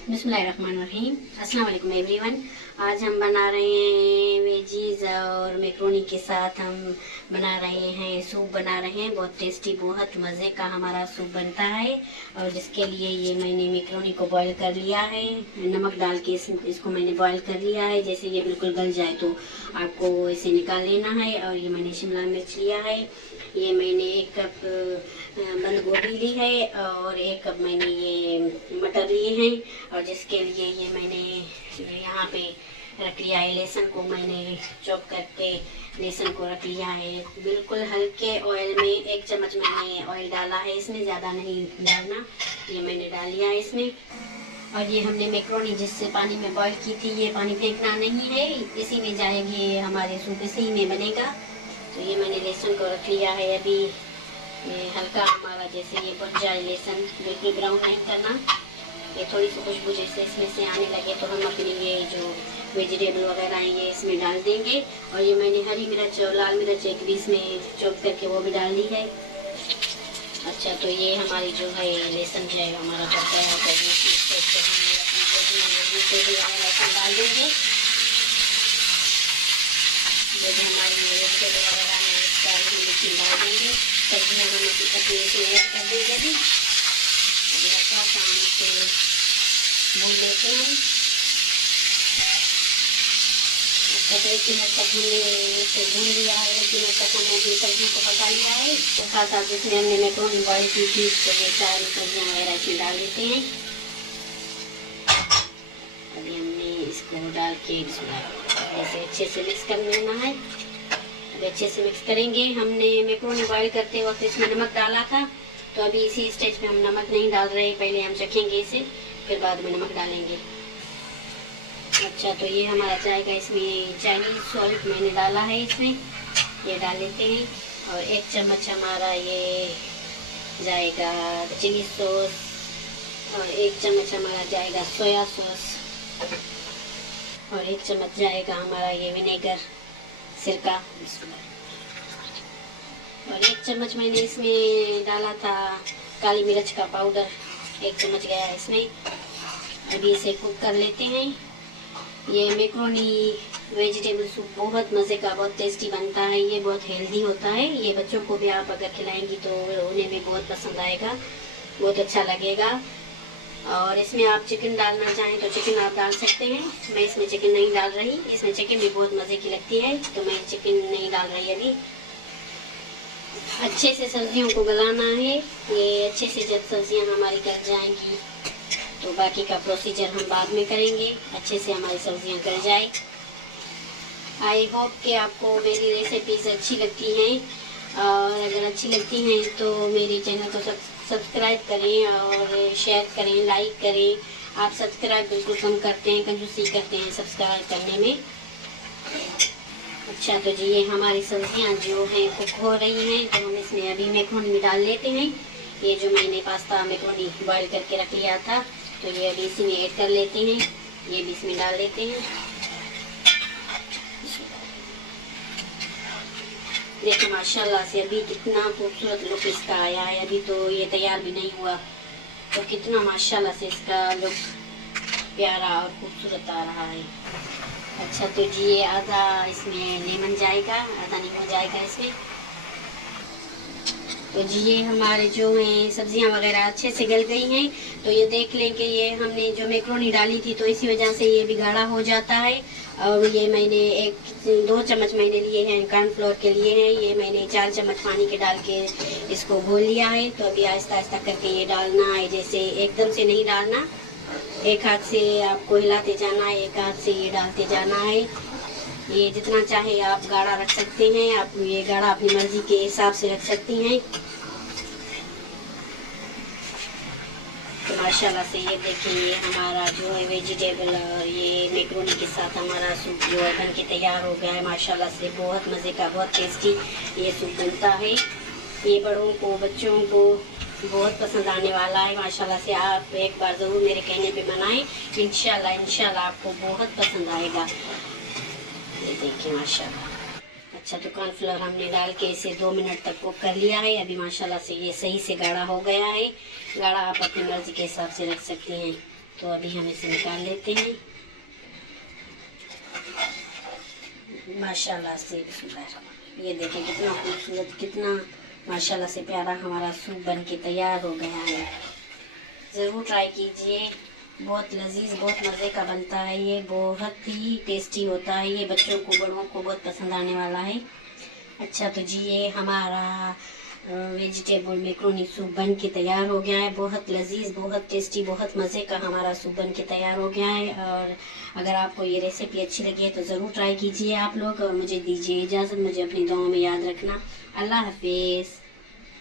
बिस्मिल्लाहिर्रहमानिर्रहीम। अस्सलाम वालेकुम एवरीवन। आज हम बना रहे हैं वेजीज और मैक्रोनी के साथ हम बना रहे हैं सूप बना रहे हैं। बहुत टेस्टी, बहुत मज़े का हमारा सूप बनता है। और जिसके लिए ये मैंने मैक्रोनी को बॉईल कर लिया है, नमक डाल के इसको मैंने बॉईल कर लिया है। जैसे ये बिल्कुल गल जाए तो आपको इसे निकाल लेना है। और ये मैंने शिमला मिर्च लिया है, ये मैंने 1 कप बंद गोभी ली है और 1 कप मैंने ये मटर लिए हैं। और जिसके लिए ये मैंने यहाँ पे रख लिया है लहसुन को, मैंने चॉप करके लहसुन को रख लिया है। बिल्कुल हल्के ऑयल में 1 चम्मच मैंने ऑयल डाला है, इसमें ज़्यादा नहीं डालना। ये मैंने डाल लिया है इसमें। और ये हमने मैक्रोनी जिससे पानी में बॉईल की थी, ये पानी फेंकना नहीं है, इसी में जाएगी हमारे सूप, इसी में बनेगा। तो ये मैंने लहसुन को रख लिया है। अभी ये हल्का हमारा जैसे ये भुन जाए लहसुन, बिल्कुल ब्राउन नहीं करना। ये थोड़ी सी खुशबू जैसे इसमें से आने लगे तो हम अपनी ये जो वेजिटेबल वगैरह हैं ये इसमें डाल देंगे। और ये मैंने हरी मिर्च और लाल मिर्च एक बीच में चॉप करके वो भी डाल दी है। अच्छा, तो ये हमारी जो है लहसुन जो है हमारा पक गया है, लहसुन डाल देंगे। जो भी हमारी वेजिटेबल वगैरह है इसका मिक्सिंग डाल देंगे। सब्जियाँ हम अपनी इसमें ऐड कर देंगे। अभी हल्का सा हम इसे भून लेते हैं। 1 मिनट तक हमने इसे भून लिया है। 1 मिनट तक हमने अपनी सब्जियों को पका लिया है। तो साथ साथ जिसमें हमने मैक्रोनी बॉईल की थी तो ये सारी सब्जियाँ वगैरह इसमें डाल देते हैं। अभी हमने इसको डाल के ऐसे अच्छे से मिक्स कर लेना है। अभी अच्छे से मिक्स करेंगे। हमने मैक्रोनी बॉईल करते वक्त इसमें नमक डाला था, तो अभी इसी स्टेज पे हम नमक नहीं डाल रहे, पहले हम चखेंगे इसे, फिर बाद में नमक डालेंगे। अच्छा, तो ये हमारा जाएगा इसमें चाइनीज़ सॉल्ट मैंने डाला है इसमें, ये डाल लेते हैं। और 1 चम्मच हमारा ये जाएगा चिली सॉस, और 1 चम्मच हमारा जाएगा सोया सॉस, और 1 चम्मच जाएगा हमारा ये विनेगर सिरका, और 1 चम्मच मैंने इसमें डाला था काली मिर्च का पाउडर, 1 चम्मच गया है इसमें। अभी इसे कुक कर लेते हैं। ये मैक्रोनी वेजिटेबल सूप बहुत मज़े का, बहुत टेस्टी बनता है। ये बहुत हेल्दी होता है। ये बच्चों को भी आप अगर खिलाएंगी तो उन्हें भी बहुत पसंद आएगा, बहुत अच्छा लगेगा। और इसमें आप चिकन डालना चाहें तो चिकन आप डाल सकते हैं। मैं इसमें चिकन नहीं डाल रही, इसमें चिकन भी बहुत मज़े की लगती है, तो मैं चिकन नहीं डाल रही अभी। अच्छे से सब्जियों को गलाना है। ये अच्छे से जब सब्जियां हमारी गल जाएंगी तो बाकी का प्रोसीजर हम बाद में करेंगे। अच्छे से हमारी सब्जियां गल जाए। आई होप कि आपको मेरी रेसिपीज़ अच्छी लगती हैं, और अगर अच्छी लगती हैं तो मेरे चैनल को सब्सक्राइब करें और शेयर करें, लाइक करें। आप सब्सक्राइब बिल्कुल कम करते हैं, कंजूसी करते हैं सब्सक्राइब करने में। अच्छा, तो जी ये हमारी सब्जियां जो हैं कुक हो रही हैं, तो हम इसमें अभी मैक्रोनी में डाल लेते हैं। ये जो मैंने पास्ता मैक्रोनी बॉईल करके रख लिया था, तो ये अभी इसी में ऐड कर लेते हैं। ये भी इसमें डाल लेते हैं। देखो माशाल्लाह से अभी कितना खूबसूरत लुक इसका आया है। अभी तो ये तैयार भी नहीं हुआ, तो कितना माशाल्लाह से इसका लुक प्यारा और खूबसूरत आ रहा है। अच्छा, तो जी ये आधा इसमें लेमन जाएगा, आधा नींबू जाएगा इसमें। तो जी ये हमारे जो हैं सब्जियां वगैरह अच्छे से गल गई हैं। तो ये देख लें कि ये हमने जो मैक्रोनी डाली थी तो इसी वजह से ये भी गाढ़ा हो जाता है। और ये मैंने 2 चम्मच मैंने लिए हैं कॉर्नफ्लोर के लिए हैं। ये मैंने 4 चम्मच पानी के डाल के इसको घोल लिया है। तो अभी आहिस्ता आहिस्ता करके ये डालना है, जैसे एकदम से नहीं डालना, एक हाथ से आपको हिलाते जाना है, एक हाथ से ये डालते जाना है। ये जितना चाहे आप गाढ़ा रख सकते हैं, आप ये गाढ़ा अपनी मर्जी के हिसाब से रख सकती हैं। तो माशाल्लाह से ये देखिए ये हमारा जो है वेजिटेबल और ये मैक्रोनी के साथ हमारा सूप जो है बन के तैयार हो गया है। माशाल्लाह से बहुत मज़े का, बहुत टेस्टी ये सूप बनता है। ये बड़ों को, बच्चों को बहुत पसंद आने वाला है। माशाल्लाह से आप एक बार ज़रूर मेरे कहने पे बनाएं, इंशाल्लाह आपको बहुत पसंद आएगा। ये देखिए माशाल्लाह। अच्छा, तो कॉर्नफ्लोर हमने डाल के इसे 2 मिनट तक कुक कर लिया है। अभी माशाल्लाह से ये सही से गाढ़ा हो गया है। गाढ़ा आप अपनी मर्जी के हिसाब से रख सकते हैं। तो अभी हम इसे निकाल लेते हैं। माशाल्लाह से ये देखें कितना खूबसूरत, कितना माशाल्लाह से प्यारा हमारा सूप बन के तैयार हो गया है। ज़रूर ट्राई कीजिए, बहुत लजीज, बहुत मज़े का बनता है। ये बहुत ही टेस्टी होता है, ये बच्चों को, बड़ों को बहुत पसंद आने वाला है। अच्छा तो जी, ये हमारा वेजिटेबल मैक्रोनी सूप बन के तैयार हो गया है। बहुत लजीज, बहुत टेस्टी, बहुत मज़े का हमारा सूप बन के तैयार हो गया है। और अगर आपको ये रेसिपी अच्छी लगी है तो ज़रूर ट्राई कीजिए आप लोग, और मुझे दीजिए इजाज़त। मुझे अपनी दुआओं में याद रखना। अल्लाह हाफिज़।